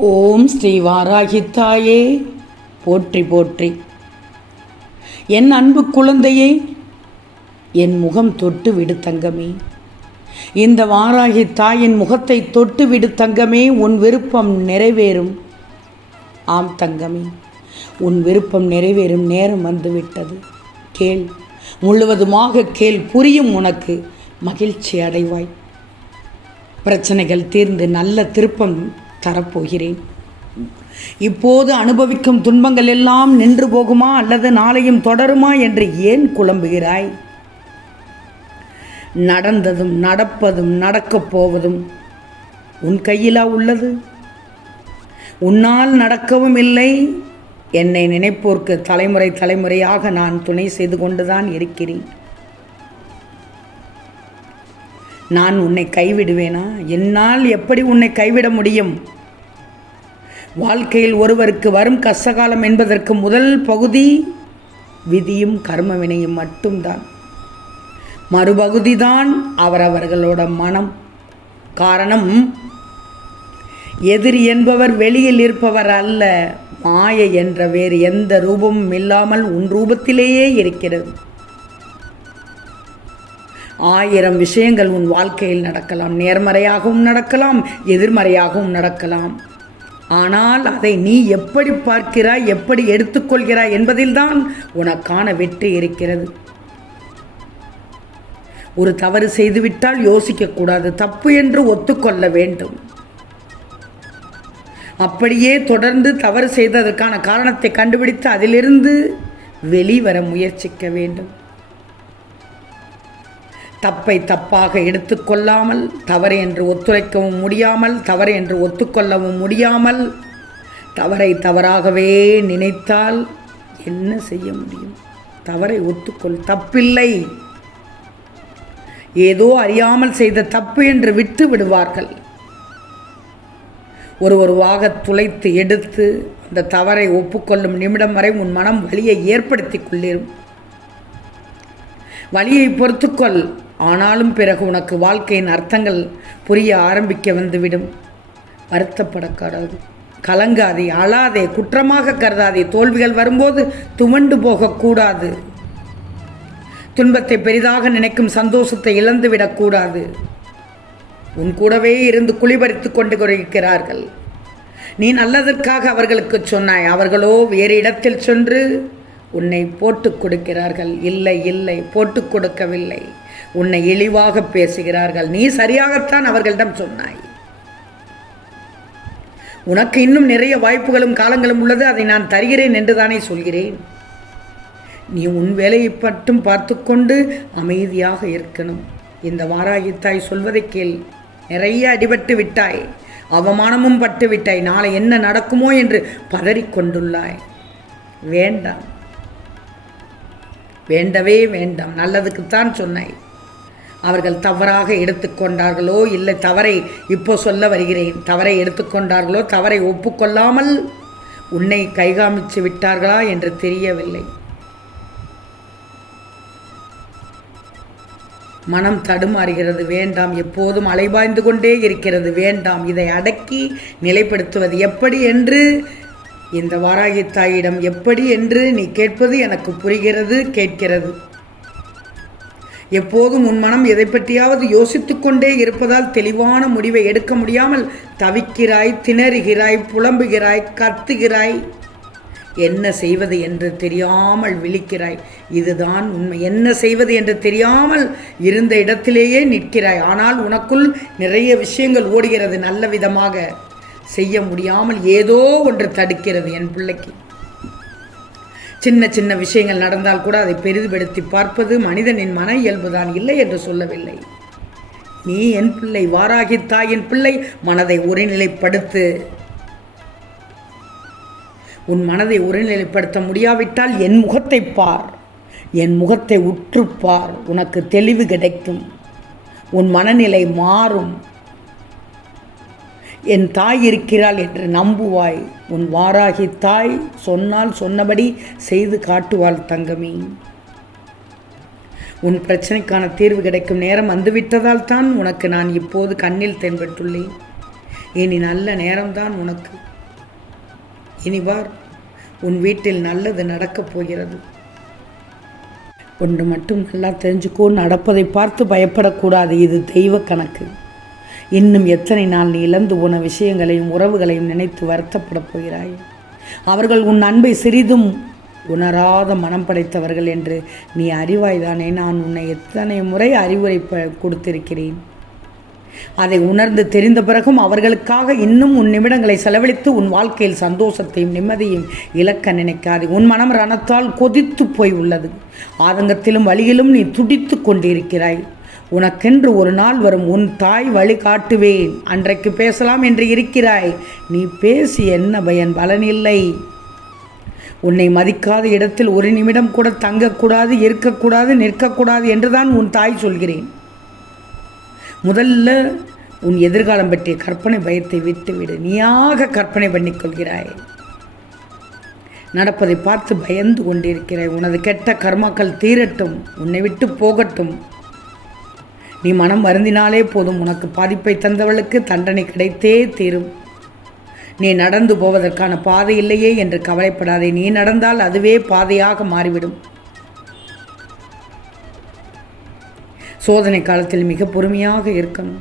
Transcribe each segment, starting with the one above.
ஓம் ஸ்ரீ வாராகித்தாயே. போற்றி போற்றி. என் அன்பு குழந்தையே என் முகம் தொட்டு விடு தங்கமே. இந்த வாராகி தாயின் முகத்தை தொட்டு விடு தங்கமே. உன் விருப்பம் நிறைவேறும். ஆம் தங்கமே உன் விருப்பம் நிறைவேறும். நேரம் வந்துவிட்டது. கேள் முழுவதுமாக கேள். புரியும் உனக்கு. மகிழ்ச்சி அடைவாய். பிரச்சனைகள் தீர்ந்து நல்ல திருப்பம் தரப்போகிறேன். இப்போது அனுபவிக்கும் துன்பங்கள் எல்லாம் நின்று போகுமா அல்லது நாளையும் தொடருமா என்று ஏன் குழம்புகிறாய்? நடந்ததும் நடப்பதும் நடக்கப் போவதும் உன் கையிலா உள்ளது? உன்னால் நடக்கவும் இல்லை. என்னை நினைப்போர்க்கு தலைமுறை தலைமுறையாக நான் துணை செய்து கொண்டுதான் இருக்கிறேன். நான் உன்னை கைவிடுவேனா? என்னால் எப்படி உன்னை கைவிட முடியும்? வாழ்க்கையில் ஒருவருக்கு வரும் கஷ்டகாலம் என்பதற்கு முதல் பகுதி விதியும் கர்ம வினையும் மட்டும்தான். மறுபகுதிதான் அவரவர்களோட மனம். காரணம் எதிரி என்பவர் வெளியில் இருப்பவர் அல்ல மாயை என்ற வேறு எந்த ரூபமும் இல்லாமல் உன் ரூபத்திலேயே இருக்கிறது. ஆயிரம் விஷயங்கள் உன் வாழ்க்கையில் நடக்கலாம். நேர்மறையாகவும் நடக்கலாம் எதிர்மறையாகவும் நடக்கலாம். ஆனால் அதை நீ எப்படி பார்க்கிறாய் எப்படி எடுத்துக்கொள்கிறாய் என்பதில்தான் உனக்கான வெற்றி இருக்கிறது. ஒரு தவறு செய்துவிட்டால் யோசிக்கக்கூடாது. தப்பு என்று ஒத்துக்கொள்ள வேண்டும். அப்படியே தொடர்ந்து தவறு செய்ததற்கான காரணத்தை கண்டுபிடித்து அதிலிருந்து வெளிவர முயற்சிக்க வேண்டும். தப்பை தப்பாக எடுத்துக்கொள்ளாமல் தவறு என்று ஒத்துழைக்கவும் முடியாமல் தவறு என்று ஒத்துக்கொள்ளவும் முடியாமல் தவறை தவறாகவே நினைத்தால் என்ன செய்ய முடியும்? தவறை ஒத்துக்கொள். தப்பில்லை. ஏதோ அறியாமல் செய்த தப்பு என்று விட்டு விடுவார்கள். ஒரு ஒருவாக துளைத்து எடுத்து அந்த தவறை ஒப்புக்கொள்ளும் நிமிடம் வரை உன் மனம் வழியை ஏற்படுத்தி கொள்ளிடும் வழியை பொறுத்துக்கொள். ஆனாலும் பிறகு உனக்கு வாழ்க்கையின் அர்த்தங்கள் புரிய ஆரம்பிக்க வந்துவிடும். வருத்தப்படக்கூடாது. கலங்காதே அழாதே குற்றமாக கருதாதே. தோல்விகள் வரும்போது துவண்டு போகக்கூடாது. துன்பத்தை பெரிதாக நினைக்கும் சந்தோஷத்தை இழந்துவிடக்கூடாது. உன் கூடவே இருந்து குளிபறித்து கொண்டு இருக்கிறார்கள் நீ நல்லதற்காக அவர்களுக்கு சொன்னாய். அவர்களோ வேறு இடத்தில் சென்று உன்னை போட்டு கொடுக்கிறார்கள். இல்லை இல்லை போட்டு கொடுக்கவில்லை. உன்னை இழிவாக பேசுகிறார்கள். நீ சரியாகத்தான் அவர்களிடம் சொன்னாய். உனக்கு இன்னும் நிறைய வாய்ப்புகளும் காலங்களும் உள்ளது. அதை நான் தருகிறேன் என்று தானே சொல்கிறேன். நீ உன் வேலையை மட்டும் பார்த்து கொண்டு அமைதியாக இருக்கணும். இந்த வாராகித்தாய் சொல்வதை கேள். நிறைய அடிபட்டு விட்டாய். அவமானமும் பட்டு விட்டாய். நாளை என்ன நடக்குமோ என்று பதறிக்கொண்டுள்ளாய் வேண்டாம். வேண்டவே வேண்டாம் நல்லதுக்குத்தான் சொன்னாய் அவர்கள் தவறாக எடுத்துக்கொண்டார்களோ இல்லை தவறை இப்போ சொல்ல வருகிறேன். தவறை எடுத்துக்கொண்டார்களோ தவறை ஒப்புக்கொள்ளாமல் உன்னை கைகாமிச்சு விட்டார்களா என்று தெரியவில்லை. மனம் தடுமாறுகிறது வேண்டாம் எப்போதும் அலைபாய்ந்து கொண்டே இருக்கிறது வேண்டாம் இதை அடக்கி நிலைப்படுத்துவது எப்படி என்று இந்த வாராகி தாயிடம் எப்படி என்று நீ கேட்பது எனக்கு புரிகிறது கேட்கிறது. எப்போதும் உன் மனம் எதை பற்றியாவது யோசித்து கொண்டே இருப்பதால் தெளிவான முடிவை எடுக்க முடியாமல் தவிக்கிறாய் திணறுகிறாய் புலம்புகிறாய் கத்துகிறாய். என்ன செய்வது என்று தெரியாமல் விழிக்கிறாய். இதுதான் உண்மை. என்ன செய்வது என்று தெரியாமல் இருந்த இடத்திலேயே நிற்கிறாய். ஆனால் உனக்குள் நிறைய விஷயங்கள் ஓடுகிறது நல்ல விதமாக. செய்ய முடியாமல் ஏதோ ஒன்று தடுக்கிறது என் பிள்ளைக்கு. சின்ன சின்ன விஷயங்கள் நடந்தால் கூட அதை பெரிதுபடுத்தி பார்ப்பது மனிதனின் மன இயல்புதான் இல்லை என்று சொல்லவில்லை. நீ என் பிள்ளை வாராகி தாயின் பிள்ளை மனதை ஒருநிலைப்படுத்து. உன் மனதை ஒருநிலைப்படுத்த முடியாவிட்டால் என் முகத்தை பார். என் முகத்தை உற்றுப்பார் உனக்கு தெளிவு கிடைக்கும். உன் மனநிலை மாறும். என் தாய் இருக்கிறாள் என்று நம்புவாய். உன் வாராகி தாய் சொன்னால் சொன்னபடி செய்து காட்டுவாள் தங்கமே. உன் பிரச்சனைக்கான தீர்வு கிடைக்கும் நேரம் வந்துவிட்டதால் தான் உனக்கு நான் இப்போது கண்ணில் தென்பட்டுள்ளேன். இனி நல்ல நேரம்தான் உனக்கு. இனிவார் உன் வீட்டில் நல்லது நடக்கப் போகிறது. ஒன்று மட்டும் நல்லா தெரிஞ்சுக்கோ நடப்பதை பார்த்து பயப்படக்கூடாது. இது தெய்வ கணக்கு. இன்னும் எத்தனை நாள் நீ இழந்து போன விஷயங்களையும் உறவுகளையும் நினைத்து வருத்தப்படப் போகிறாய்? அவர்கள் உன் அன்பை சிறிதும் உணராத மனம் படைத்தவர்கள் என்று நீ அறிவாய்தானே? நான் உன்னை எத்தனை முறை அறிவுரை ப- கொடுத்திருக்கிறேன். அதை உணர்ந்து தெரிந்த பிறகும் அவர்களுக்காக இன்னும் உன் நிமிடங்களை செலவழித்து உன் வாழ்க்கையில் சந்தோஷத்தையும் நிம்மதியும் இழக்க நினைக்காது. உன் மனம் ரணத்தால் கொதித்து போய் உள்ளது. ஆதங்கத்திலும் வழியிலும் நீ துடித்து கொண்டிருக்கிறாய். உனக்கென்று ஒரு நாள் வரும் உன் தாய் வழி காட்டுவேன். அன்றைக்கு பேசலாம் என்று இருக்கிறாய். நீ பேசி என்ன பயன்? பலனில்லை உன்னை மதிக்காத இடத்தில் ஒரு நிமிடம் கூட தங்கக்கூடாது இருக்கக்கூடாது நிற்கக்கூடாது என்றுதான் உன் தாய் சொல்கிறேன். முதல்ல உன் எதிர்காலம் பற்றிய கற்பனை பயத்தை விட்டுவிடு. நீயாக கற்பனை பண்ணிக்கொள்கிறாய் நடப்பதை பார்த்து பயந்து கொண்டிருக்கிறாய் உனது கெட்ட கர்மாக்கள் தீரட்டும். உன்னை விட்டு போகட்டும். நீ மனம் வருந்தினாலே போதும் உனக்கு பாதிப்பை தந்தவளுக்கு தண்டனை கிடைத்தே தீரும். நீ நடந்து போவதற்கான பாதை இல்லையே என்று கவலைப்படாதே. நீ நடந்தால் அதுவே பாதையாக மாறிவிடும். சோதனை காலத்தில் மிக பொறுமையாக இருக்கணும்.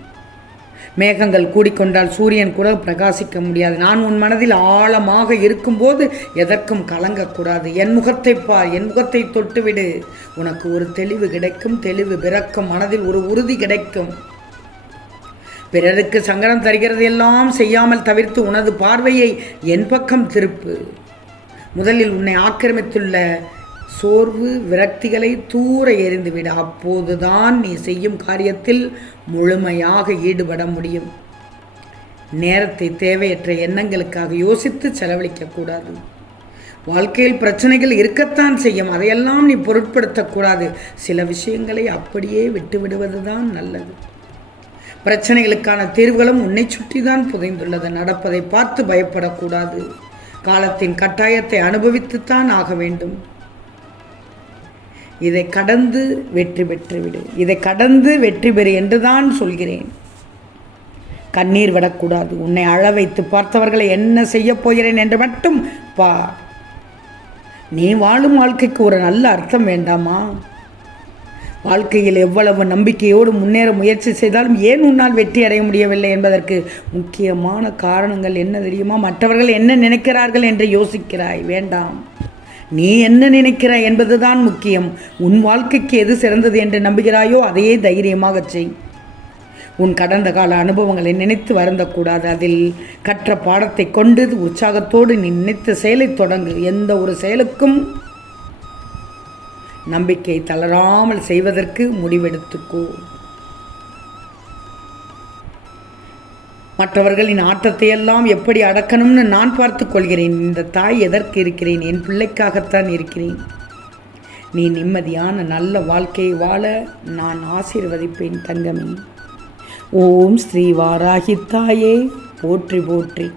மேகங்கள் கூடிக்கொண்டால் சூரியன் கூட பிரகாசிக்க முடியாது. நான் உன் மனதில் ஆழமாக இருக்கும்போது எதற்கும் கலங்கக்கூடாது. என் முகத்தை பார் என் முகத்தை தொட்டுவிடு. உனக்கு ஒரு தெளிவு கிடைக்கும். தெளிவு பிறக்கும். மனதில் ஒரு உறுதி கிடைக்கும். பிறருக்கு சங்கடம் தருகிறது எல்லாம் செய்யாமல் தவிர்த்து உனது பார்வையை என் பக்கம் திருப்பு. முதலில் உன்னை ஆக்கிரமித்துள்ள சோர்வு விரக்திகளை தூர எறிந்துவிட. அப்போதுதான் நீ செய்யும் காரியத்தில் முழுமையாக ஈடுபட முடியும். நேரத்தை தேவையற்ற எண்ணங்களுக்காக யோசித்து செலவழிக்கக்கூடாது வாழ்க்கையில் பிரச்சனைகள் இருக்கத்தான் செய்யும். அதையெல்லாம் நீ பொருட்படுத்தக்கூடாது சில விஷயங்களை அப்படியே விட்டுவிடுவதுதான் நல்லது. பிரச்சனைகளுக்கான தீர்வுகளும் உன்னை சுற்றி தான் புதைந்துள்ளது. நடப்பதை பார்த்து பயப்படக்கூடாது. காலத்தின் கட்டாயத்தை அனுபவித்துத்தான் ஆக வேண்டும். இதை கடந்து வெற்றி பெற்றுவிடு இதை கடந்து வெற்றி பெறு என்று தான் சொல்கிறேன். கண்ணீர் விடக்கூடாது. உன்னை அழ வைத்து பார்த்தவர்களை என்ன செய்யப் போகிறேன் என்று மட்டும் பா. நீ வாழும் வாழ்க்கைக்கு ஒரு நல்ல அர்த்தம் வேண்டாமா? வாழ்க்கையில் எவ்வளவு நம்பிக்கையோடு முன்னேற முயற்சி செய்தாலும் ஏன் உன்னால் வெற்றி அடைய முடியவில்லை என்பதற்கு முக்கியமான காரணங்கள் என்ன தெரியுமா? மற்றவர்கள் என்ன நினைக்கிறார்கள் என்று யோசிக்கிறாய். வேண்டாம். நீ என்ன நினைக்கிறாய் என்பதுதான் முக்கியம். உன் வாழ்க்கைக்கு எது சிறந்தது என்று நம்புகிறாயோ அதையே தைரியமாகச் செய். உன் கடந்த கால அனுபவங்களை நினைத்து வருந்தக்கூடாது. அதில் கற்ற பாடத்தை கொண்டு உற்சாகத்தோடு நீ நினைத்த செயலை தொடங்கு. எந்த ஒரு செயலுக்கும் நம்பிக்கை தளராமல் செய்வதற்கு முடிவெடுத்துக்கோ. மற்றவர்களின் ஆட்டத்தை எல்லாம் எப்படி அடக்கணும்னு நான் பார்த்து கொள்கிறேன். இந்த தாய் எதற்கு இருக்கிறேன்? என் பிள்ளைக்காகத்தான் இருக்கிறேன். நீ நிம்மதியான நல்ல வாழ்க்கையை வாழ நான் ஆசீர்வதிப்பேன் தங்கமே. ஓம் ஸ்ரீ வாராகி தாயே. போற்றி போற்றி.